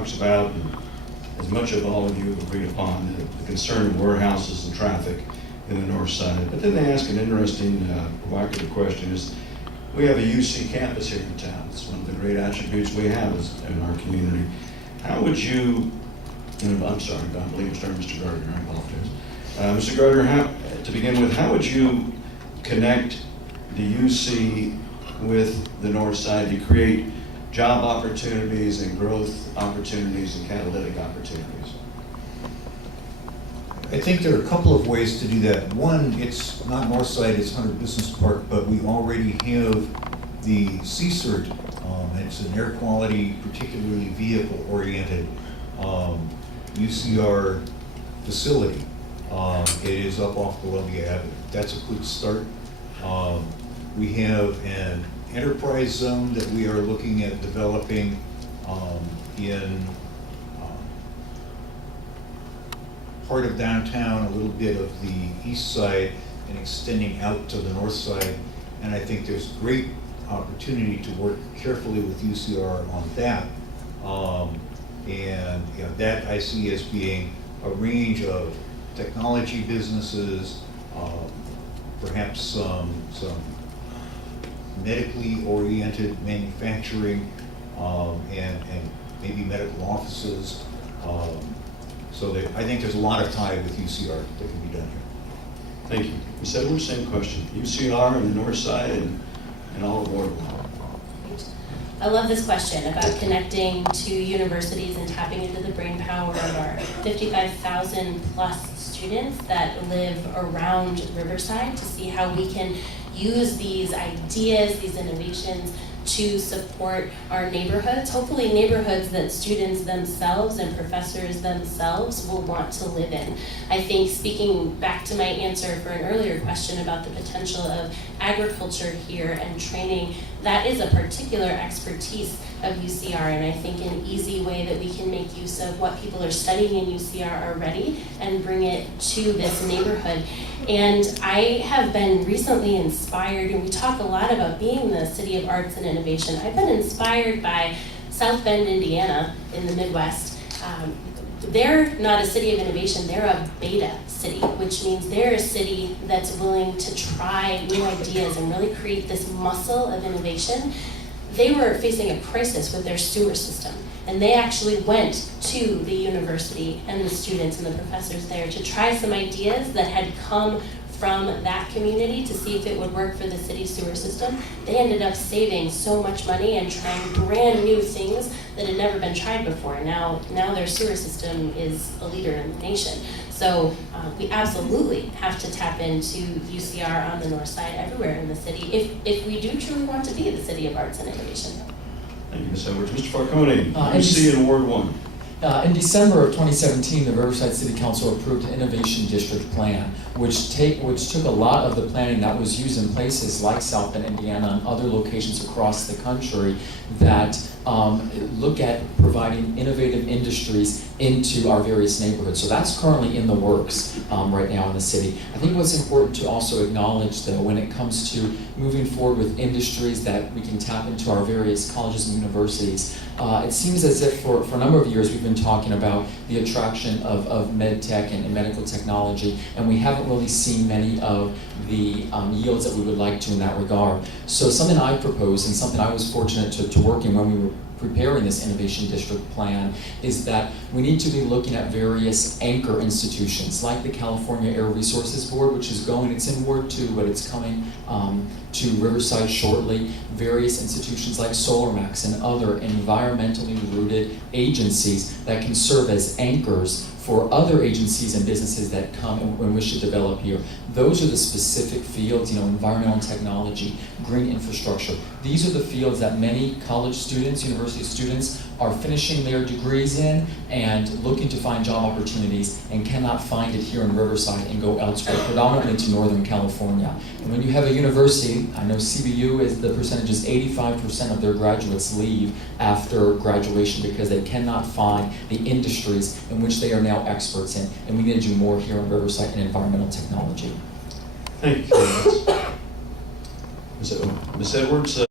talks about, and as much of all of you have agreed upon, the concern of warehouses and traffic in the north side. But then they ask an interesting, provocative question is, we have a UC campus here in town. It's one of the great attributes we have in our community. How would you, I'm sorry, I believe it's Mr. Gardner, I apologize. Mr. Gardner, to begin with, how would you connect the UC with the north side to create job opportunities and growth opportunities and catalytic opportunities? I think there are a couple of ways to do that. One, it's not Northside, it's Hunter Business Park, but we already have the CSERT. It's an air quality, particularly vehicle-oriented UCR facility. It is up off Columbia Avenue. That's a quick start. We have an enterprise zone that we are looking at developing in part of downtown, a little bit of the east side, and extending out to the north side. And I think there's great opportunity to work carefully with UCR on that. And that I see as being a range of technology businesses, perhaps some medically oriented manufacturing, and maybe medical offices. So I think there's a lot of tie with UCR that can be done here. Thank you. Ms. Edwards, same question. UCR and the north side and all of Ward 1. I love this question about connecting to universities and tapping into the brain power of our 55,000 plus students that live around Riverside to see how we can use these ideas, these innovations to support our neighborhoods, hopefully neighborhoods that students themselves and professors themselves will want to live in. I think, speaking back to my answer for an earlier question about the potential of agriculture here and training, that is a particular expertise of UCR, and I think an easy way that we can make use of what people are studying in UCR already and bring it to this neighborhood. And I have been recently inspired, and we talk a lot about being the city of arts and innovation. I've been inspired by South Bend, Indiana in the Midwest. They're not a city of innovation, they're a beta city, which means they're a city that's willing to try new ideas and really create this muscle of innovation. They were facing a crisis with their sewer system, and they actually went to the university and the students and the professors there to try some ideas that had come from that community to see if it would work for the city sewer system. They ended up saving so much money and trying brand new things that had never been tried before. Now their sewer system is a leader in the nation. So we absolutely have to tap into UCR on the north side everywhere in the city if we do truly want to be the city of arts and innovation. Thank you, Ms. Edwards. Mr. Falcone, UC in Ward 1. In December of 2017, the Riverside City Council approved an Innovation District Plan, which took a lot of the planning that was used in places like South Bend, Indiana, and other locations across the country that look at providing innovative industries into our various neighborhoods. So that's currently in the works right now in the city. I think what's important to also acknowledge, though, when it comes to moving forward with industries that we can tap into our various colleges and universities, it seems as if for a number of years we've been talking about the attraction of med tech and medical technology, and we haven't really seen many of the yields that we would like to in that regard. So something I proposed, and something I was fortunate to work in when we were preparing this Innovation District Plan, is that we need to be looking at various anchor institutions like the California Air Resources Board, which is it's in Ward 2, but it's coming to Riverside shortly, various institutions like SolarMax and other environmentally rooted agencies that can serve as anchors for other agencies and businesses that come and wish to develop here. Those are the specific fields, environmental technology, green infrastructure. These are the fields that many college students, university students, are finishing their degrees in and looking to find job opportunities and cannot find it here in Riverside and go elsewhere, predominantly to Northern California. And when you have a university, I know CBU the percentage is 85% of their graduates leave after graduation because they cannot find the industries in which they are now experts in. And we need to do more here in Riverside in environmental technology. Thank you. Ms. Edwards.